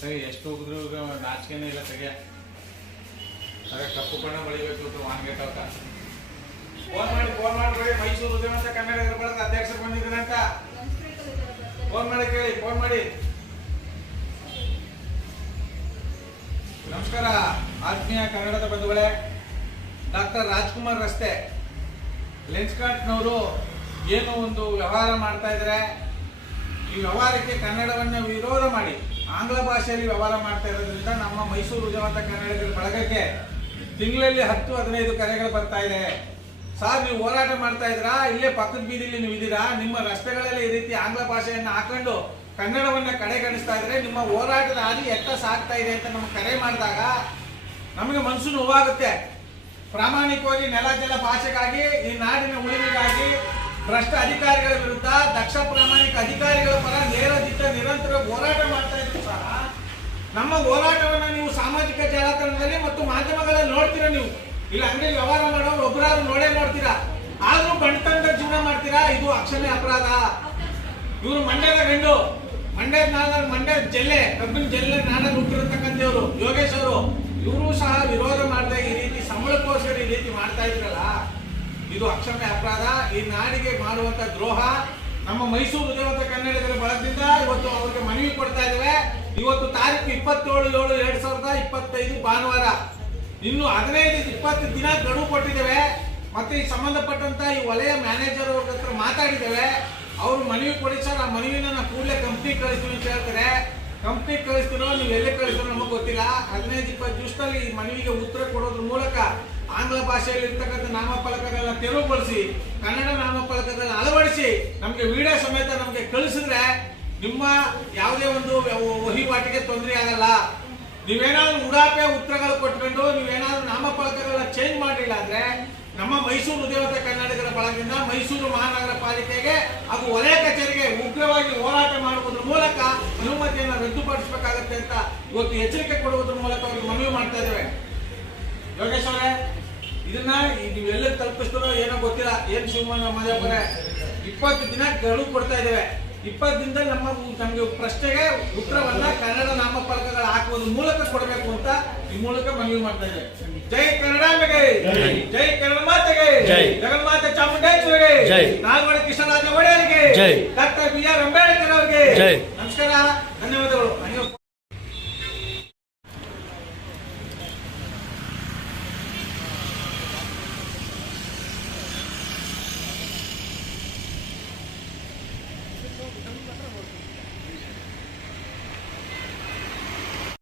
ಸರಿ ಎಷ್ಟು ಹೋಗಿದ್ರು ಈಗ ನಾಚಿಕೆನೇ ಇಲ್ಲ ತೆಗೆ. ಅದೇ ಕಪ್ಪು ಬಣ್ಣ ಬಳಿಬೇಕು ಅಂತ ವಾಂಗೇಟವಕ ಫೋನ್ ಮಾಡಿ ಫೋನ್ ಮಾಡಿ ಮೈಸೂರು ಉದ್ಯಮಂತ ಕನ್ನಡ ಇರಬಾರ್ದು, ಅಧ್ಯಕ್ಷರು ಬಂದಿದ್ದೀನಿ ಅಂತ. ಫೋನ್ ಮಾಡಿ ಕೇಳಿ ಫೋನ್ ಮಾಡಿ. ನಮಸ್ಕಾರ, ಆತ್ಮೀಯ ಕನ್ನಡದ ಬಂಧುಗಳೇ. ಡಾಕ್ಟರ್ ರಾಜ್ಕುಮಾರ್ ರಸ್ತೆ. ಲೆನ್ಸ್ಕಾಟ್ನವರು ಏನು ಒಂದು ವ್ಯವಹಾರ ಮಾಡ್ತಾ ಇದ್ದಾರೆ ಈ ವ್ಯವಹಾರಕ್ಕೆ ಕನ್ನಡವನ್ನು ವಿರೋಧ ಮಾಡಿ. ಆಂಗ್ಲ ಭಾಷೆಯಲ್ಲಿ ವ್ಯವಹಾರ ಮಾಡ್ತಾ ಇರೋದ್ರಿಂದ ನಮ್ಮ ಮೈಸೂರು ಉದ್ಯಮಂತ ಕನ್ನಡಿಗರ ಬಳಗಕ್ಕೆ ತಿಂಗಳಲ್ಲಿ ಹತ್ತು, ಹದಿನೈದು ಕರೆಗಳು ಬರ್ತಾ ಇದೆ. ಸರ್, ನೀವು ಹೋರಾಟ ಮಾಡ್ತಾ ಇದ್ದೀರಾ? ಇಲ್ಲೇ ಪಕ್ಕದ ಬೀದಿಲಿ ನೀವು ಇದ್ದೀರಾ? ನಿಮ್ಮ ರಸ್ತೆಗಳಲ್ಲಿ ಈ ರೀತಿ ಆಂಗ್ಲ ಭಾಷೆಯನ್ನು ಹಾಕೊಂಡು ಕನ್ನಡವನ್ನ ಕಡೆಗಣಿಸ್ತಾ ಇದ್ರೆ ನಿಮ್ಮ ಹೋರಾಟದ ಹಾದಿ ಎತ್ತ ಸಾಗ್ತಾ ಇದೆ ಅಂತ ನಮ್ಗೆ ಕರೆ ಮಾಡಿದಾಗ ನಮಗೆ ಮನಸ್ಸು ನೋವಾಗುತ್ತೆ. ಪ್ರಾಮಾಣಿಕವಾಗಿ ನೆಲ ಜಲ ಭಾಷೆಗಾಗಿ ಈ ನಾಡಿನ ಉಳಿವಿಗಾಗಿ ಭ್ರಷ್ಟ ಅಧಿಕಾರಿಗಳ ವಿರುದ್ಧ, ದಕ್ಷ ಪ್ರಾಮಾಣಿಕ ಅಧಿಕಾರಿಗಳ ಪರ ನೇರ ದಿಟ್ಟ ನಿರಂತರ ಹೋರಾಟ ಮಾಡ್ತಾ ಇದ್ರು ಸಹ ನಮ್ಮ ಹೋರಾಟವನ್ನು ನೀವು ಸಾಮಾಜಿಕ ಜಾಲತಾಣದಲ್ಲಿ ಮತ್ತು ಮಾಧ್ಯಮಗಳಲ್ಲಿ ನೋಡ್ತೀರಾ ನೀವು? ಇಲ್ಲ ಅಂಗಡಿ ವ್ಯವಹಾರ ಮಾಡೋರು ಒಬ್ಬರಾದ್ರು ನೋಡೇ ನೋಡ್ತೀರಾ? ಆದ್ರೂ ಬಂಟಂದ ಜೀವನ ಮಾಡ್ತೀರಾ? ಇದು ಅಕ್ಷಮ್ಯ ಅಪರಾಧ. ಇವರು ಮಂಡ್ಯದ ಗಂಡು. ಮಂಡ್ಯದ ನಾಲ್ಕು ಮಂಡ್ಯದ ಜಿಲ್ಲೆ, ಕಬ್ಬಿನ ಜಿಲ್ಲೆ ನಾಡ ಹುಟ್ಟಿರತಕ್ಕಂಥವ್ರು ಯೋಗೇಶ್ ಅವರು. ಇವರು ಸಹ ವಿರೋಧ ಮಾಡದೆ ಈ ರೀತಿ ಸಂಬಳಕ್ಕೋಸ್ಕರ ಈ ರೀತಿ ಮಾಡ್ತಾ ಇದ್ರಲ್ಲ. ಇದು ಅಕ್ಷಮ್ಯ ಅಪರಾಧ. ಈ ನಾಡಿಗೆ ಮಾಡುವಂತ ದ್ರೋಹ ನಮ್ಮ ಮೈಸೂರು ಉದ್ಯಮದ ಕನ್ನಡಿಗರ ಬಳಸಿದ್ದ ಇವತ್ತು ಅವರಿಗೆ ಮನವಿ ಕೊಡ್ತಾ ಇದ್ದೇವೆ. ಇವತ್ತು ತಾರೀಕು ಇಪ್ಪತ್ತೇಳು, ಏಳು, ಎರಡ್ ಸಾವಿರದ ಇಪ್ಪತ್ತೈದು ಭಾನುವಾರ. ಇನ್ನು ಹದಿನೈದು, ಇಪ್ಪತ್ತು ದಿನ ಗಡುವು ಕೊಟ್ಟಿದ್ದೇವೆ. ಮತ್ತೆ ಈ ಸಂಬಂಧಪಟ್ಟಂತ ಈ ವಲಯ ಮ್ಯಾನೇಜರ್ ಅವ್ರ ಹತ್ರ ಮಾತಾಡಿದ್ದೇವೆ. ಅವರು ಮನವಿ ಕೊಡಿ ಸರ್, ಆ ಮನವಿನ ನಾವು ಕೂಡಲೇ ಕಂಪ್ನಿ ಕಳಿಸ್ತೀವಿ ಅಂತ ಹೇಳ್ತಾರೆ. ಕಂಪ್ನಿ ಕಳಿಸ್ತೀರೋ ನೀವು ಎಲ್ಲಿ ಕಳಿಸ್ತೀರೋ ನಮಗೆ ಗೊತ್ತಿಲ್ಲ. ಹದಿನೈದು, ಇಪ್ಪತ್ತು ದಿವಸದಲ್ಲಿ ಈ ಮನವಿಗೆ ಉತ್ತರ ಕೊಡೋದ್ರ ಮೂಲಕ ಆಂಗ್ಲ ಭಾಷೆಯಲ್ಲಿ ಇರ್ತಕ್ಕಂಥ ನಾಮಫಲಕಗಳನ್ನ ತೆರವುಗೊಳಿಸಿ, ಕನ್ನಡ ನಾಮಫಲಕಗಳನ್ನ ಅಳವಡಿಸಿ, ನಮಗೆ ವಿಡಿಯೋ ಸಮೇತ ನಮಗೆ ಕಳಿಸಿದ್ರೆ ನಿಮ್ಮ ಯಾವುದೇ ಒಂದು ವಹಿವಾಟಿಗೆ ತೊಂದರೆ ಆಗಲ್ಲ. ನೀವೇನಾದ್ರೂ ಉಡಾಪೆ ಉತ್ತರಗಳು ಕೊಟ್ಕೊಂಡು ನೀವೇನಾದ್ರೂ ನಾಮಫಲಕಗಳನ್ನ ಚೇಂಜ್ ಮಾಡಿಲ್ಲ ಅಂದ್ರೆ ನಮ್ಮ ಮೈಸೂರು ದೇವತೆ ಕನ್ನಡಿಗರ ಬಳಗದಿಂದ ಮೈಸೂರು ಮಹಾನಗರ ಪಾಲಿಕೆಗೆ ಹಾಗೂ ವಲಯ ಕಚೇರಿಗೆ ಉಗ್ರವಾಗಿ ಹೋರಾಟ ಮಾಡುವುದರ ಮೂಲಕ ಅನುಮತಿಯನ್ನು ರದ್ದುಪಡಿಸಬೇಕಾಗತ್ತೆ ಅಂತ ಇವತ್ತು ಎಚ್ಚರಿಕೆ ಕೊಡುವುದರ ಮೂಲಕ ಅವ್ರಿಗೆ ಮನವಿ ಮಾಡ್ತಾ ಇದ್ದೇವೆ. ಯೋಗೇಶ್ ಅವರೇ ಇದನ್ನ ನೀವೆಲ್ಲ ತಲುಪಿಸ್ತಾರೋ ಏನೋ ಗೊತ್ತಿಲ್ಲ. ಏನ್ ಶಿವಮೊಗ್ಗ ಮಜಾಪುರೆ ಇಪ್ಪತ್ತು ದಿನ ಗಡುವು ಕೊಡ್ತಾ ಇದ್ದೇವೆ. ಇಪ್ಪತ್ತು ದಿನದಲ್ಲಿ ನಮ್ಮ ನಮಗೆ ಪ್ರಶ್ನೆಗೆ ಉತ್ತರವನ್ನ ಕನ್ನಡ ನಾಮಫಲಕಗಳು ಹಾಕುವ ಮೂಲಕ ಕೊಡಬೇಕು ಅಂತ ಈ ಮೂಲಕ ಮನವಿ ಮಾಡ್ತಾ ಇದ್ದೇವೆ. ಜೈ ಕನ್ನಡ ಜೈ. ಕನ್ನಡ ಮಾತೆಗೆ! ಜೈ. ಜಗನ್ಮಾತೆ ಚಾಮುಂಡೇಶ್ವರಿಗೆ. ನಾಲ್ವಡಿ ಕೃಷ್ಣರಾಜ ಒಡೆಯರಿಗೆ. ಡಾಕ್ಟರ್ ಬಿ ಆರ್ ಅಂಬೇಡ್ಕರ್ ಅವರಿಗೆ! ಜೈ. ನಮಸ್ಕಾರ. ಧನ್ಯವಾದಗಳು. ಬಂದರೆ